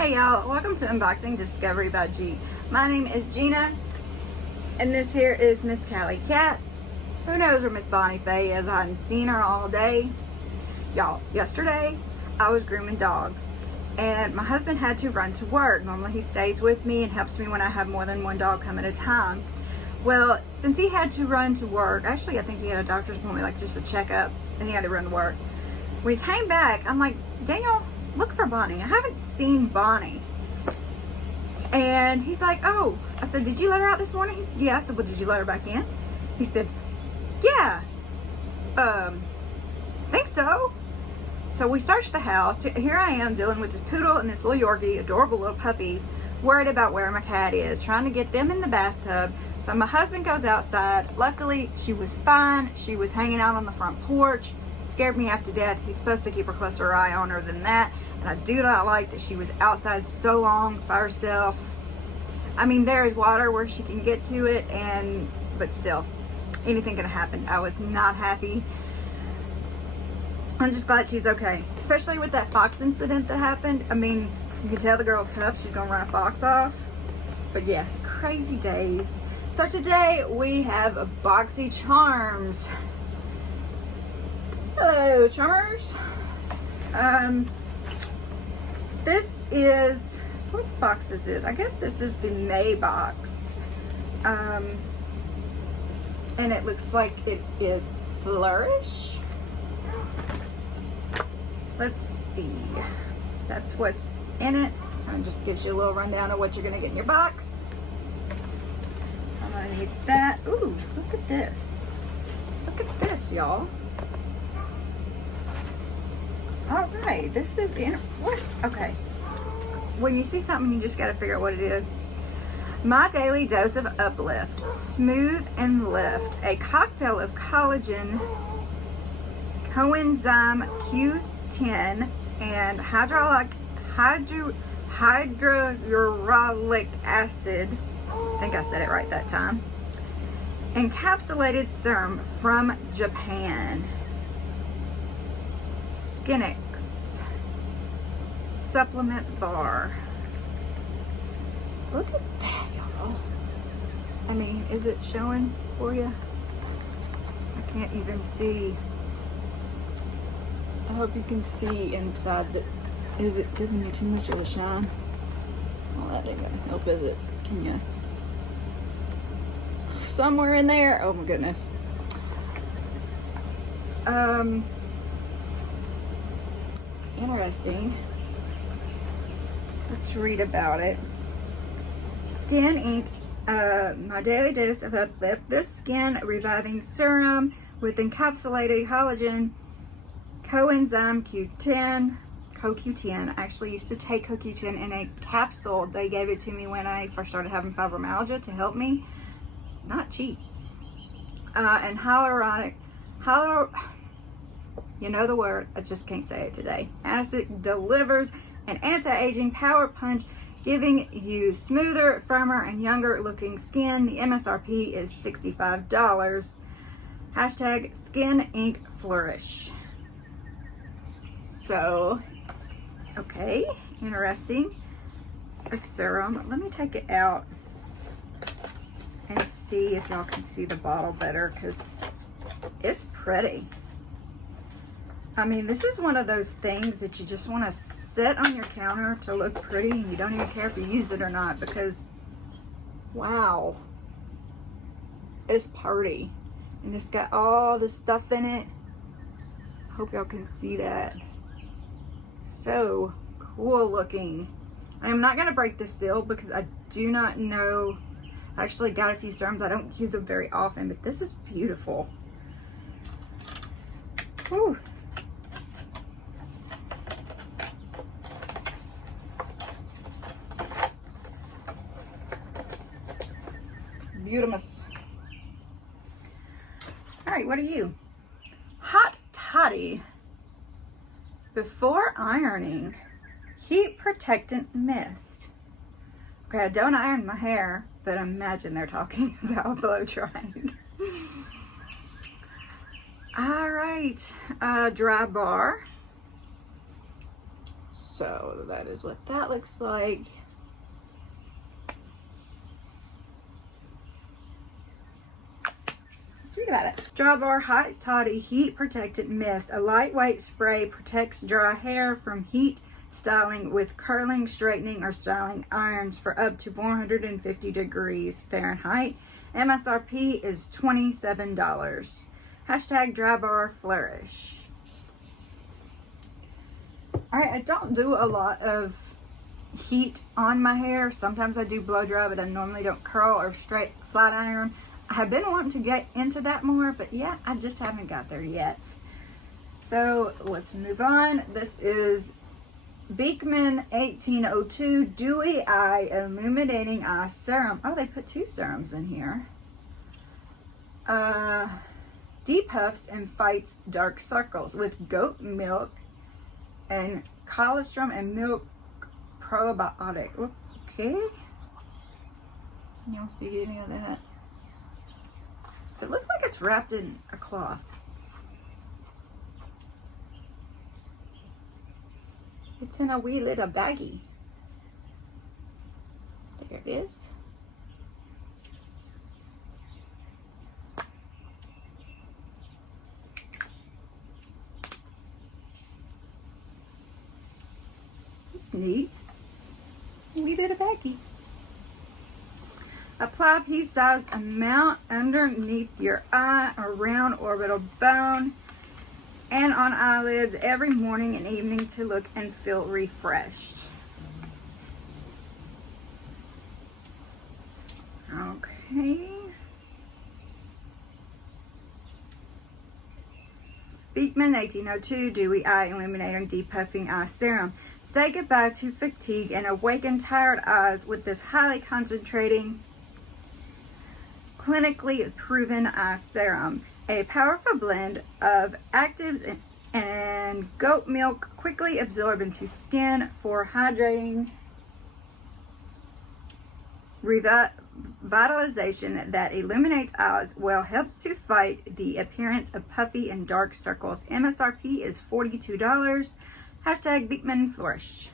Hey y'all, welcome to Unboxing Discovery by G. My name is Gina, and this here is Miss Callie Cat. Who knows where Miss Bonnie Faye is? I hadn't seen her all day. Y'all, yesterday I was grooming dogs, and my husband had to run to work. Normally he stays with me and helps me when I have more than one dog come at a time. Well, since he had to run to work, actually I think he had a doctor's appointment, like just a checkup, and he had to run to work. When he came back, I'm like, Daniel, look for Bonnie. I haven't seen Bonnie. And he's like, oh. I said, did you let her out this morning? He said, yeah. I said, well, did you let her back in? He said, yeah. Think so. So we searched the house. Here I am dealing with this poodle and this little Yorkie, adorable little puppies, worried about where my cat is, trying to get them in the bathtub. So my husband goes outside. Luckily, she was fine. She was hanging out on the front porch. Scared me half to death. He's supposed to keep a closer eye on her than that. And I do not like that she was outside so long by herself. I mean, there is water where she can get to it, but still, anything can happen. I was not happy. I'm just glad she's okay. Especially with that fox incident that happened. I mean, you can tell the girl's tough. She's gonna run a fox off. But yeah, crazy days. So today we have a BoxyCharms. Hello, charmers. This is, what box is this? I guess this is the May box. And it looks like it is Flourish. Let's see. That's what's in it. Kind of just gives you a little rundown of what you're gonna get in your box. So I'm gonna need that. Ooh, look at this. Look at this, y'all. All right, this is in what? Okay. When you see something, you just got to figure out what it is. My Daily Dose of Uplift, Smooth and Lift, a cocktail of collagen, coenzyme Q10, and hyaluronic acid. I think I said it right that time. Encapsulated serum from Japan. Skininc supplement bar. Look at that, y'all. I mean, is it showing for you? I can't even see. I hope you can see inside the. Is it giving you too much of a shine? Well, that ain't gonna help, is it? Can you? Somewhere in there. Oh my goodness. Interesting. Let's read about it. Skininc, my daily dose of uplift. This skin reviving serum with encapsulated collagen, coenzyme Q10, CoQ10. I actually used to take CoQ10 in a capsule. They gave it to me when I first started having fibromyalgia to help me. It's not cheap. And you know the word, I just can't say it today. Acid delivers an anti-aging power punch, giving you smoother, firmer, and younger looking skin. The MSRP is $65. Hashtag skinincflourish. So, okay, interesting. A serum. Let me take it out and see if y'all can see the bottle better, because it's pretty. I mean, this is one of those things that you just want to set on your counter to look pretty, and you don't even care if you use it or not, because wow, it's pretty. And it's got all the stuff in it. Hope y'all can see that. So cool looking. I am not going to break this seal because I do not know. I actually got a few serums. I don't use them very often, but this is beautiful. Whew. Beautiful. All right, what are you? Hot Toddy. Before ironing, heat protectant mist. Okay, I don't iron my hair, but imagine they're talking about blow drying. All right, DRYBAR. So that is what that looks like. Let's read about it. DRYBAR Hot Toddy Heat Protectant Mist. A lightweight spray protects dry hair from heat styling with curling, straightening, or styling irons for up to 450 degrees Fahrenheit. MSRP is $27. Hashtag drybarflourish. Alright, I don't do a lot of heat on my hair. Sometimes I do blow dry, but I normally don't curl or straight flat iron. I have been wanting to get into that more, but yeah, I just haven't got there yet. So let's move on. This is BEEKMAN 1802 Dewy Eye Illuminating Eye Serum. Oh, they put two serums in here. Depuffs and fights dark circles with goat milk and colostrum and milk probiotic. Okay. Y'all see any of that? It looks like it's wrapped in a cloth. It's in a wee little baggie. There it is. It's neat. We did a baggie. Apply pea-sized amount underneath your eye, around orbital bone, and on eyelids every morning and evening to look and feel refreshed. Okay. BEEKMAN 1802 Dewy Eye Illuminating Depuffing Eye Serum. Say goodbye to fatigue and awaken tired eyes with this highly concentrating, clinically proven eye serum. A powerful blend of actives and goat milk quickly absorb into skin for hydrating revitalization that illuminates eyes while helps to fight the appearance of puffy and dark circles. MSRP is $42. Hashtag beekmanflourish.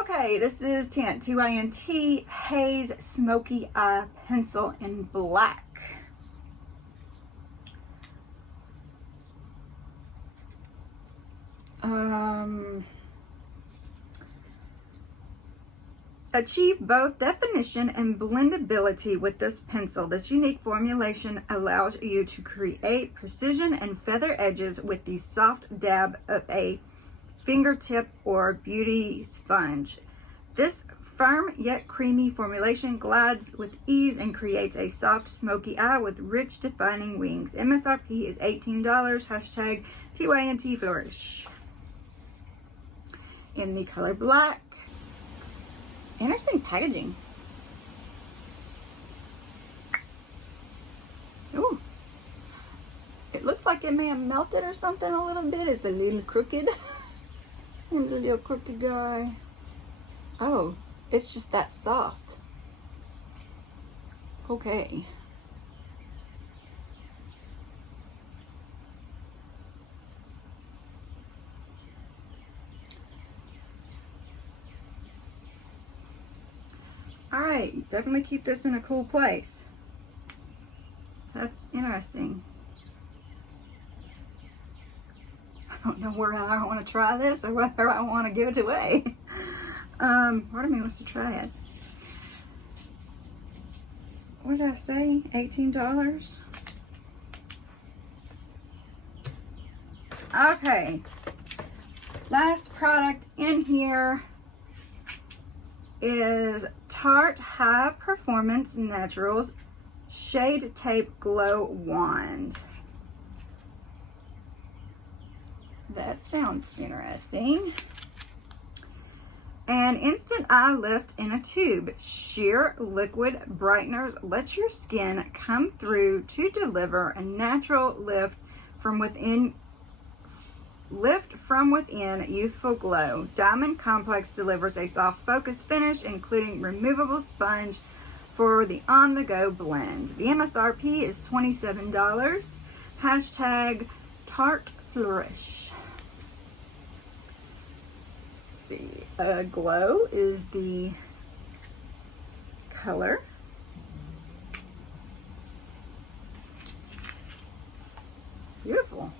Okay, this is TYNT, TYNT Haze Smokey Eye Pencil in black. Achieve both definition and blendability with this pencil. This unique formulation allows you to create precision and feather edges with the soft dab of a fingertip or beauty sponge. This firm yet creamy formulation glides with ease and creates a soft smoky eye with rich defining wings. MSRP is $18. Hashtag TYNT Flourish. In the color black. Interesting packaging. Ooh. It looks like it may have melted or something a little bit. It's a little crooked. Here's a little crooked guy. Oh, it's just that soft. Okay. Alright, definitely keep this in a cool place. That's interesting. I don't know whether I want to try this or whether I want to give it away. Part of me wants to try it. What did I say? $18? Okay. Last product in here is Tarte High Performance Naturals Shade Tape Glow Wand. That sounds interesting. An instant eye lift in a tube. Sheer liquid brighteners lets your skin come through to deliver a natural lift from within. Youthful glow. Diamond Complex delivers a soft focus finish, including removable sponge for the on-the-go blend. The MSRP is $27. Hashtag tarteflourish. see. Glow is the color. Beautiful.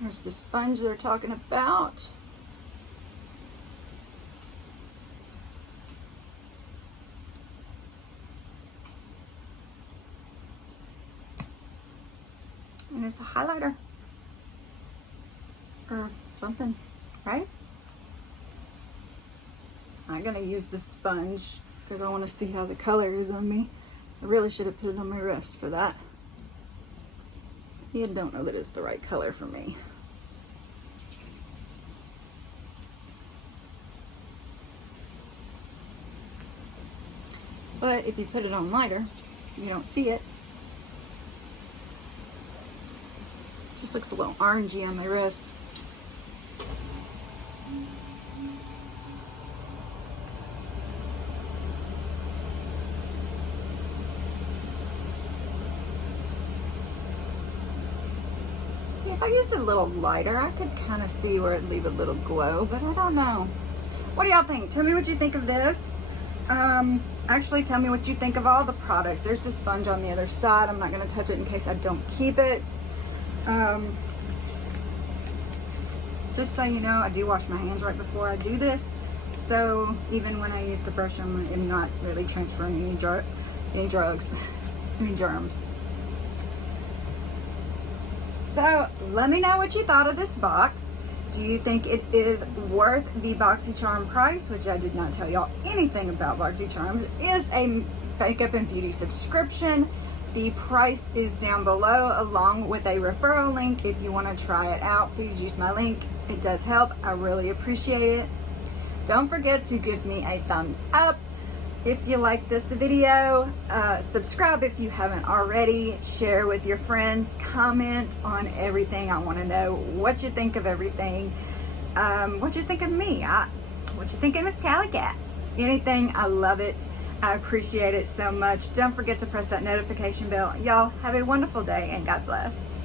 There's the sponge they're talking about. And it's a highlighter or something, right? I'm gonna use the sponge because I want to see how the color is on me. I really should have put it on my wrist for that. You don't know that it's the right color for me. But if you put it on lighter, you don't see it. Just looks a little orangey on my wrist. See, if I used it a little lighter, I could kind of see where it'd leave a little glow, but I don't know. What do y'all think? Tell me what you think of this. Actually, tell me what you think of all the products. There's the sponge on the other side. I'm not going to touch it in case I don't keep it. Just so you know, I do wash my hands right before I do this, so even when I use the brush, I'm not really transferring any drugs, any germs. So let me know what you thought of this box. Do you think it is worth the BoxyCharm price, which I did not tell y'all anything about BoxyCharms? It is a makeup and beauty subscription. The price is down below along with a referral link. If you want to try it out, please use my link. It does help. I really appreciate it. Don't forget to give me a thumbs up if you like this video. Subscribe if you haven't already. Share with your friends. Comment on everything. I want to know what you think of everything. What you think of me. What you think of Miss Calicat. Anything. I love it. I appreciate it so much. Don't forget to press that notification bell. Y'all have a wonderful day and God bless.